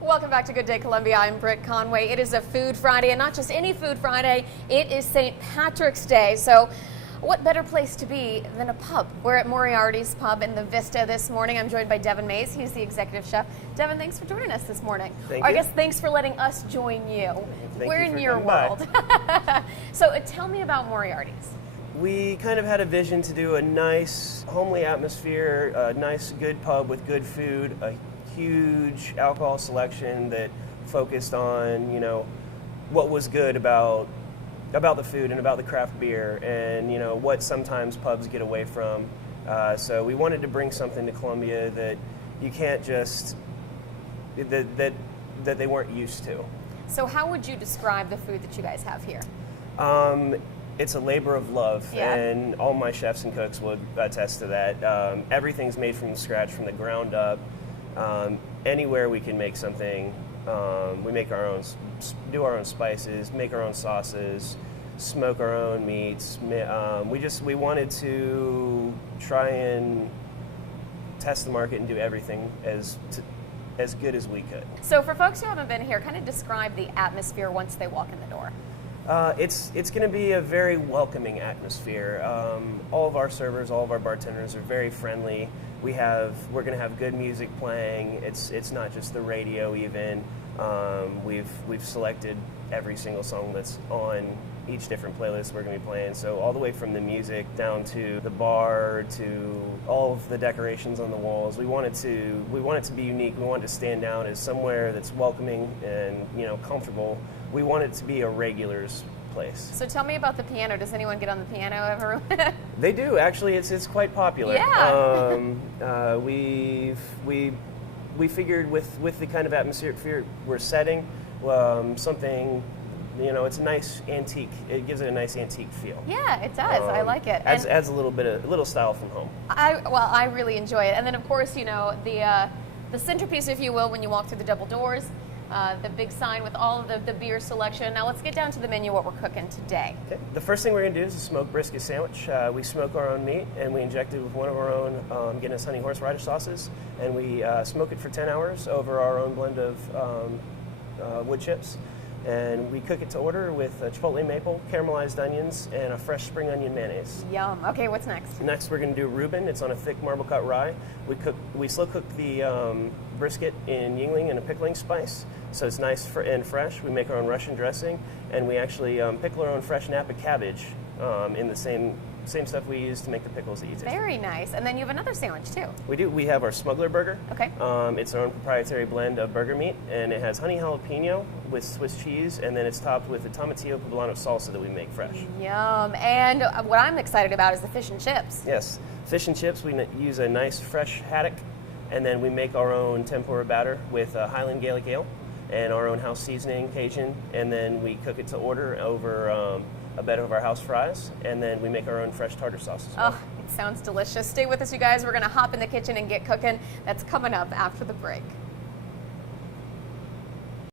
Welcome back to Good Day Columbia. I'm Britt Conway. It is a Food Friday, and not just any Food Friday, it is St. Patrick's Day. So what better place to be than a pub? We're at Moriarty's Pub in the Vista this morning. I'm joined by Devin Mays. He's the executive chef. Devin, thanks for joining us this morning. Thank you. I you. guess thanks for letting us join you. We're in your world. So tell me about Moriarty's. We kind of had a vision to do a nice, homely atmosphere, a nice, good pub with good food, a huge alcohol selection that focused on, what was good about the food and about the craft beer, and what sometimes pubs get away from. So we wanted to bring something to Columbia that you can't just that they weren't used to. So how would you describe the food that you guys have here? It's a labor of love, yeah. And all my chefs and cooks would attest to that. Everything's made from scratch, from the ground up. Anywhere we can make something, we make our own, do our own spices, make our own sauces, smoke our own meats. We wanted to try and test the market and do everything as good as we could. So for folks who haven't been here, kind of describe the atmosphere once they walk in the door. It's going to be a very welcoming atmosphere. All of our servers, all of our bartenders are very friendly. We're going to have good music playing. It's not just the radio even. We've selected every single song that's on each different playlist we're going to be playing. So all the way from the music down to the bar to all of the decorations on the walls. We want it to be unique. We want it to stand out as somewhere that's welcoming and comfortable. We want it to be a regular's place. So tell me about the piano. Does anyone get on the piano ever? They do, actually. It's quite popular. Yeah. We figured with the kind of atmosphere we're setting, something, it's a nice antique. It gives it a nice antique feel. Yeah, it does. I like it. Adds a little style from home. I really enjoy it. And then of course, the centerpiece, if you will, when you walk through the double doors. The big sign with all of the beer selection. Now let's get down to the menu, what we're cooking today. Okay. The first thing we're going to do is a smoked brisket sandwich. We smoke our own meat, and we inject it with one of our own Guinness honey horseradish sauces, and we smoke it for 10 hours over our own blend of wood chips. And we cook it to order with chipotle maple, caramelized onions, and a fresh spring onion mayonnaise. Yum. Okay, what's next? Next, we're going to do Reuben. It's on a thick marble cut rye. We slow cook the brisket in Yingling and a pickling spice, so it's nice and fresh. We make our own Russian dressing, and we actually pickle our own fresh Napa cabbage in the same stuff we use to make the pickles that you taste. Very nice. And then you have another sandwich too. We do. We have our smuggler burger. Okay. It's our own proprietary blend of burger meat, and it has honey jalapeno with Swiss cheese, and then it's topped with the tomatillo poblano salsa that we make fresh. Yum. And what I'm excited about is the fish and chips. Yes. Fish and chips, we use a nice fresh haddock, and then we make our own tempura batter with Highland Gaelic Ale and our own house seasoning, Cajun, and then we cook it to order over a bed of our house fries, and then we make our own fresh tartar sauce as well. Oh, it sounds delicious. Stay with us, you guys. We're going to hop in the kitchen and get cooking. That's coming up after the break.